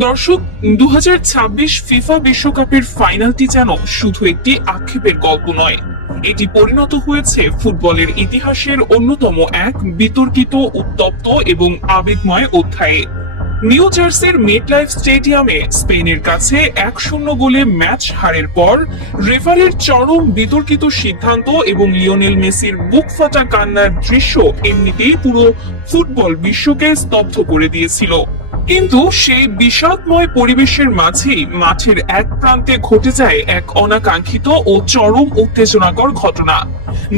দর্শক, 2026 ফিফা বিশ্বকাপের ফাইনালটি যেন শুধু একটি আক্ষেপের গল্প নয়, এটি পরিণত হয়েছে ফুটবলের ইতিহাসের অন্যতম এক বিতর্কিত, উত্তপ্ত এবং আবেগময় অধ্যায়ে। নিউ জার্সির মেটলাইফ স্টেডিয়ামে স্পেনের কাছে 1-0 গোলে ম্যাচ হারের পর রেফারির চরম বিতর্কিত সিদ্ধান্ত এবং লিওনেল মেসির বুক ফাটা কান্নার দৃশ্য এমনিতেই পুরো ফুটবল বিশ্বকে স্তব্ধ করে দিয়েছিল। কিন্তু সেই বিষাদময় পরিবেশের মাঝেই মাঠের এক প্রান্তে ঘটে যায় এক অনাকাঙ্ক্ষিত ও চরম উত্তেজনাকর ঘটনা,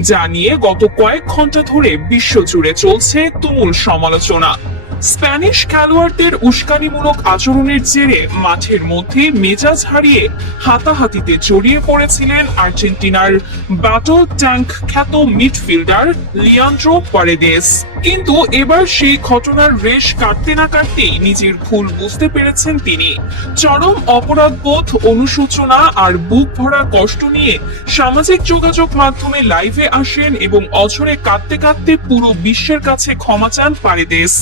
যা নিয়ে গত কয়েক ঘন্টা ধরে বিশ্বজুড়ে চলছে তুমুল সমালোচনা। স্প্যানিশ খেলোয়াড়দের উস্কানিমূলক আচরণের জেরে মাঠের মধ্যে মেজাজ হারিয়ে হাতাহাতিতে জড়িয়ে পড়েছিলেন আর্জেন্টিনার ব্যাটল ট্যাঙ্ক খ্যাত মিডফিল্ডার লিয়ান্ড্রো পারেদেস। কিন্তু এবার সেই ঘটনার রেশ কাটতে না কাটতেই নিজের ভুল বুঝতে পেরেছেন তিনি। চরম অপরাধবোধ, অনুশোচনা আর বুক ভরা কষ্ট নিয়ে সামাজিক যোগাযোগ মাধ্যমে লাইভে আসেন এবং অঝরে কাঁদতে কাঁদতে পুরো বিশ্বের কাছে ক্ষমা চান পারেদেস।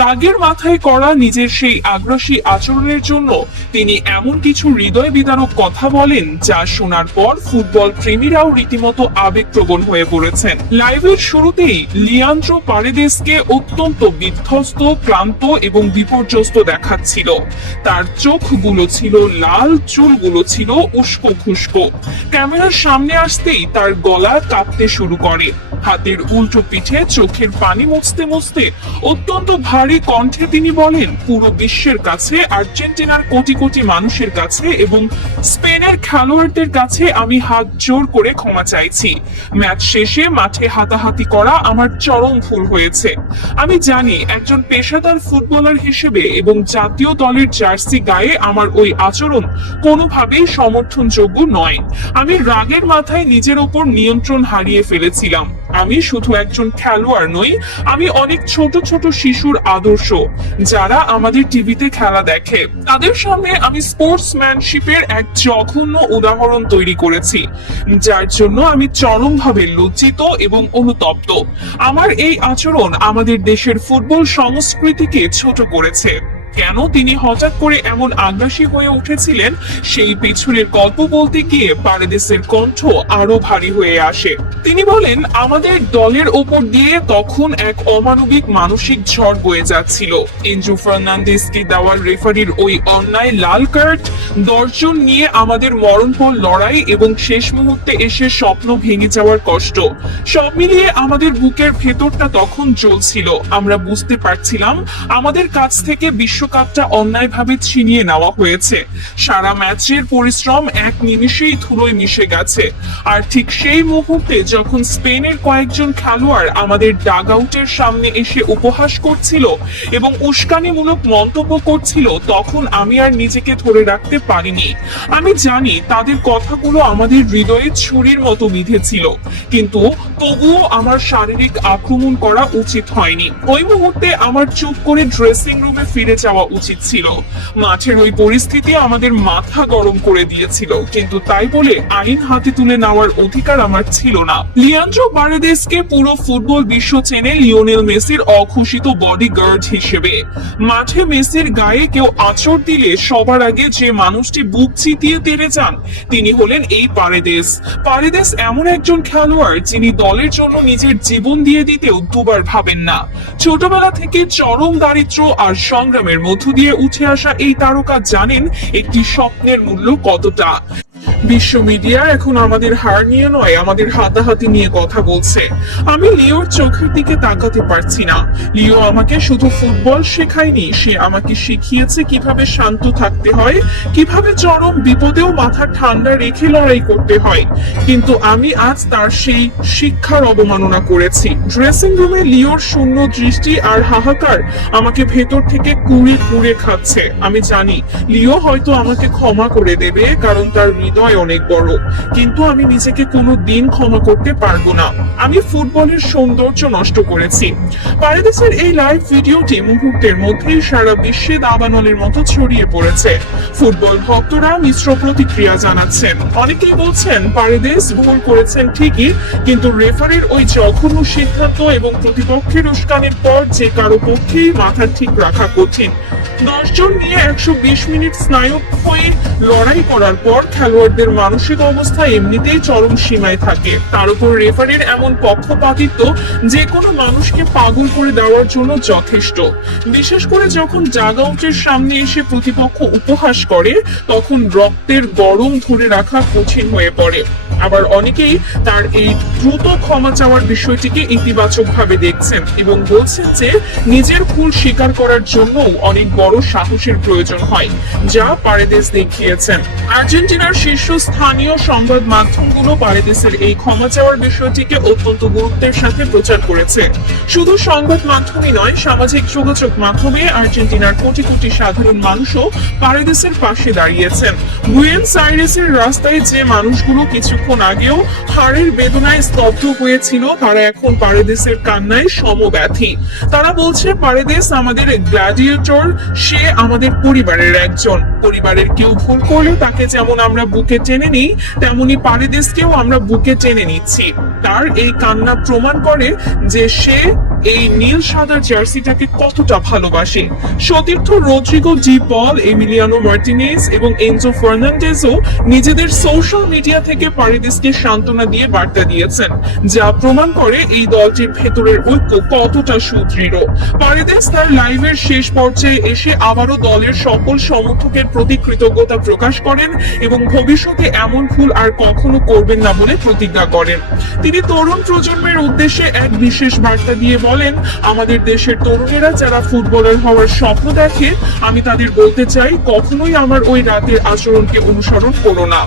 রাগের মাথায় করা নিজের সেই আগ্রাসী আচরণের জন্য তিনি এমন কিছু হৃদয় বিদারক কথা বলেন, যা শোনার পর ফুটবল প্রেমীরাও রীতিমতো আবেগপ্রবণ হয়ে পড়েছেন। লাইভের শুরুতেই লিয়ান্ড্রো পারেদেসকে অত্যন্ত বিধ্বস্ত, ক্লান্ত এবং বিপর্যস্ত দেখাচ্ছিল। তার চোখগুলো ছিল লাল, চুলগুলো ছিল উস্কো খুস্কো। ক্যামেরার সামনে আসতেই তার গলা কাঁপতে শুরু করে। হাতের উল্টো পিঠে চোখের পানি মুছতে মুছতে অত্যন্ত ভারী কণ্ঠে তিনি বলেন, পুরো বিশ্বের কাছে, আর্জেন্টিনার কোটি কোটি মানুষের কাছে এবং স্পেনের খেলোয়াড়দের কাছে আমি হাত জোর করে ক্ষমা চাইছি। ম্যাচ শেষে মাঠে হাতাহাতি করা আমার চরম ভুল হয়েছে। আমি জানি একজন পেশাদার ফুটবলার হিসেবে এবং জাতীয় দলের জার্সি গায়ে আমার ওই আচরণ কোনোভাবেই সমর্থনযোগ্য নয়। আমি রাগের মাথায় নিজের ওপর নিয়ন্ত্রণ হারিয়ে ফেলেছিলাম। আমি শুধু একজন খেলোয়াড় নই, আমি অনেক ছোট ছোট শিশুর আদর্শ, যারা আমাদের টিভিতে খেলা দেখে। তাদের সামনে আমি স্পোর্টসম্যানশিপের এক জঘন্য উদাহরণ তৈরি করেছি, যার জন্য আমি চরমভাবে লজ্জিত এবং অনুতপ্ত। আমার এই আচরণ আমাদের দেশের ফুটবল সংস্কৃতিকে ছোট করেছে। কেন তিনি হঠাৎ করে এমন আগ্রাসী হয়ে উঠেছিলেন, সেই পিছনের গল্প বলতে গিয়ে পারেদেসের কণ্ঠ আরো ভারী হয়ে আসে। তিনি বলেন, আমাদের দলের ওপর দিয়ে তখন এক অমানবিক মানসিক ঝড় বয়ে যাচ্ছিল। এনজো ফার্নান্দেজকে দেওয়ার রেফারির ওই অন্যায় লাল কার্ড, দর্জন নিয়ে আমাদের মরণপণ লড়াই এবং শেষ মুহূর্তে এসে স্বপ্ন ভেঙে যাওয়ার কষ্ট, সব মিলিয়ে আমাদের বুকের ভেতরটা তখন জ্বলছিল। আমরা বুঝতে পারছিলাম আমাদের কাছ থেকে বিশ্বকাপটা অন্যায়ভাবে ছিনিয়ে নেওয়া হয়েছে। সারা ম্যাচের পরিশ্রম এক নিমিষেই ধুলোয় মিশে গেছে। আর ঠিক সেই মুহূর্তে যখন স্পেনের কয়েকজন খেলোয়াড় আমাদের ডাগ আউটের সামনে এসে উপহাস করছিল এবং উস্কানিমূলক মন্তব্য করছিল, তখন আমি আর নিজেকে ধরে রাখতে পারিনি। আমি জানি তাদের কথাগুলো আমাদের হৃদয়ে ছুরির মতো বিঁধেছিল, কিন্তু তবুও আমার শারীরিক আক্রমণ করা উচিত হয়নি। ওই মুহূর্তে আমার চুপ করে ড্রেসিং রুমে ফিরে যাওয়া উচিত ছিল। মাঠের ওই পরিস্থিতি আমাদের মাথা গরম করে দিয়েছিল, কিন্তু তাই বলে আইন হাতে তুলে নেওয়ার অধিকার আমার ছিল না। লিয়ান্ড্রো পারেদেসকে পুরো ফুটবল বিশ্ব চেনে লিওনেল মেসির অঘোষিত বডিগার্ড হিসেবে। মাঠে মেসির গায়ে কেউ আঁচড় দিলে সবার আগে যে মানুষটি বুক চিতিয়ে তেড়ে যান, তিনি হলেন এই পারেদেস। পারেদেস এমন একজন খেলোয়াড় যিনি দলের জন্য নিজের জীবন দিয়ে দিতেও দুবার ভাবেন না। ছোটবেলা থেকে চরম দারিদ্র্য আর সংগ্রামের মধ্য দিয়ে উঠে আসা এই তারকা জানেন একটি স্বপ্নের মূল্য কতটা। বিশ্ব মিডিয়া এখন আমাদের হার নিয়ে নয়, আমাদের হাতাহাতি নিয়ে কথা বলছে। আমি লিওর চোখের দিকে তাকাতে পারছি না। লিও আমাকে শুধু ফুটবল শেখায়নি, সে আমাকে শিখিয়েছে কিভাবে শান্ত থাকতে হয়, কিভাবে চরম বিপদেও মাথা ঠান্ডা রেখে লড়াই করতে হয়। কিন্তু আমি আজ তার সেই শিক্ষার অবমাননা করেছি। ড্রেসিং রুমে লিওর শূন্য দৃষ্টি আর হাহাকার আমাকে ভেতর থেকে কুড়ে কুড়ে খাচ্ছে। আমি জানি লিও হয়তো আমাকে ক্ষমা করে দেবে, কারণ তার হৃদয় হয় অনেক বড়, কিন্তু আমি নিজেকে কোনো দিন ক্ষমা করতে পারবো না। আমি ফুটবলের সৌন্দর্য নষ্ট করেছি। পারেদেসের এই লাইভ ভিডিওটি মুহূর্তের মধ্যেই সারা বিশ্বে দাবানলের মতো ছড়িয়ে পড়েছে। ফুটবল ভক্তরা মিশ্র প্রতিক্রিয়া জানাচ্ছেন। অনেকেই বলছেন পারেদেস ভুল করেছেন ঠিকই, কিন্তু রেফারির ওই জঘন্য সিদ্ধান্ত এবং প্রতিপক্ষের উস্কানির পর যে কারো পক্ষেই মাথা ঠিক রাখা কঠিন। 10 জন নিয়ে 120 মিনিট স্নায়ুক হয়ে লড়াই করার পর খেলোয়াড়দের মানসিক অবস্থা এমনিতেই চরম সীমায় থাকে, তার উপর রেফারির এমন পক্ষপাতিত্ব যে কোনো মানুষকে পাগল করে দেওয়ার জন্য যথেষ্ট। বিশেষ করে যখন জাগাউটের সামনে এসে প্রতিপক্ষ উপহাস করে, তখন রক্তের গরম ধরে রাখা কঠিন হয়ে পড়ে। আবার অনেকেই তার এই দ্রুত ক্ষমা চাওয়ার বিষয়টিকে ইতিবাচক ভাবে দেখছেন এবং বলছেন যে নিজের ভুল স্বীকার করার জন্য অনেক বড় সাহসের প্রয়োজন হয়, যা পারেদেস দেখিয়েছেন। আর্জেন্টিনার শীর্ষস্থানীয় সংবাদ মাধ্যমগুলো পারেদেসের এই ক্ষমা চাওয়ার বিষয়টিকে অত্যন্ত গুরুত্বের সাথে প্রচার করেছে। শুধু সংবাদ মাধ্যমই নয়, সামাজিক যোগাযোগ মাধ্যমে আর্জেন্টিনার কোটি কোটি সাধারণ মানুষও পারেদেসের পাশে দাঁড়িয়েছেন। বুয়েনোস আইরেসের রাস্তায় যে মানুষগুলো কিছুক্ষণ আগেও হাড়ের বেদনায় স্তব্ধ হয়েছিল, তারা এখন পারেদেসের কান্নায় সমব্যথী। তারা বলছে পারেদেস আমাদের গ্ল্যাডিয়েটর, সে আমাদের পরিবারের একজন। পরিবারের কেউ ভুল করলে তাকে যেমন আমরা বুকে টেনে নিই, তেমনি পারেদেসকেও আমরা বুকে টেনে নিচ্ছি। তার এই কান্না প্রমাণ করে যে সে এই নীল সাদা জার্সিটাকে কতটা ভালোবাসে। সতীর্থ রদ্রিগো ডি পল, এমিলিয়ানো মার্টিনেজ এবং এনজো ফার্নান্ডেজও নিজেদের সোশ্যাল মিডিয়া থেকে পারেদেসকে সান্ত্বনা দিয়ে বার্তা দিয়েছেন, যা প্রমাণ করে এই দলটির ভেতরের ঐক্য কতটা সুদৃঢ়। পারেদেস তার লাইভের শেষ পর্যায়ে এসে আবারও দলের সকল সমর্থকের প্রতি কৃতজ্ঞতা প্রকাশ করেন এবং ভবিষ্যতে এমন ভুল আর কখনো করবেন না বলে প্রতিজ্ঞা করেন। তিনি তরুণ প্রজন্মের উদ্দেশ্যে এক বিশেষ বার্তা দিয়ে বলেন, আমাদের দেশের তরুণেরা যারা ফুটবলার হওয়ার স্বপ্ন দেখে, আমি তাদের বলতে চাই, কখনোই আমার ওই রাতের আচরণকে অনুসরণ করো না।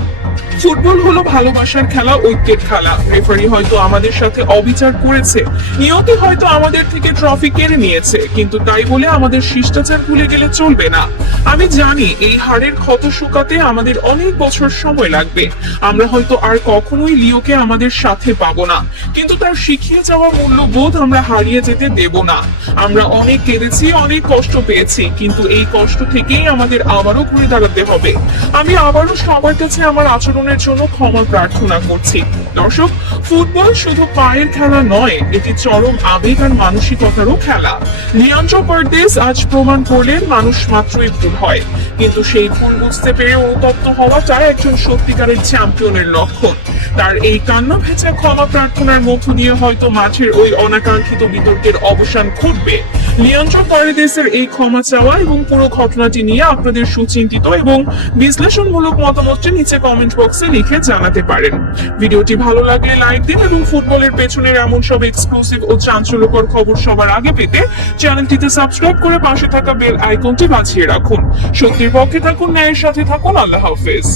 ফুটবল হলো ভালোবাসার খেলা, ঐক্যের খেলা। রেফারি হয়তো আমাদের সাথে অবিচার করেছে, নিয়তি হয়তো আমাদের থেকে ট্রফি কেড়ে নিয়েছে, কিন্তু তাই বলে আমাদের শিষ্টাচার ভুলে গেলে চলবে না। আমি জানি এই হাড়ের ক্ষত শুকাতে আমাদের অনেক বছর সময় লাগবে। আমরা হয়তো আর কখনোই লিওকে আমাদের সাথে পাবো না, কিন্তু তার শিখিয়ে যাওয়া মূল্যবোধ আমরা হারিয়ে যেতে দেব না। আমরা অনেক কেঁদেছি, অনেক কষ্ট পেয়েছি, কিন্তু এই কষ্ট থেকেই আমাদের আবারও ঘুরে দাঁড়াতে হবে। আমি আবারও সবার কাছে আমার আচরণের জন্য ক্ষমা প্রার্থনা করছি। দর্শক, ফুটবল শুধু পায়ের খেলা নয়, এটি চরম আবেগ আর মানসিকতারও খেলা। লিয়ান্ড্রো পারেদেস আজ প্রমাণ করলেন মানুষ মাত্রই ভুল হয়, কিন্তু সেই ভুল বুঝতে পেরে অনুতপ্ত হওয়াটা একজন সত্যিকারের চ্যাম্পিয়নের লক্ষণ। তার এই কান্না ভেজা ক্ষমা প্রার্থনার মধ্য দিয়ে হয়তো মাঠের ওই অনাকাঙ্ক্ষিত বিতর্কের অবসান ঘটবে। লিয়ান্ড্রো পারেদেসের এই ক্ষমা চাওয়া এবং পুরো ঘটনাটি নিয়ে আপনাদের সুচিন্তিত এবং বিশ্লেষণমূলক মতামতটি নিচে কমেন্ট বক্সে লিখে জানাতে পারেন। ভিডিওটি ভালো লাগলে লাইক দিন এবং ফুটবলের পেছনের এমন সব এক্সক্লুসিভ ও চাঞ্চল্যকর খবর সবার আগে পেতে চ্যানেলটিতে সাবস্ক্রাইব করে পাশে থাকা বেল আইকনটি বাজিয়ে রাখুন। সত্যির পক্ষে থাকুন, ন্যায়ের সাথে থাকুন। আল্লাহ হাফেজ।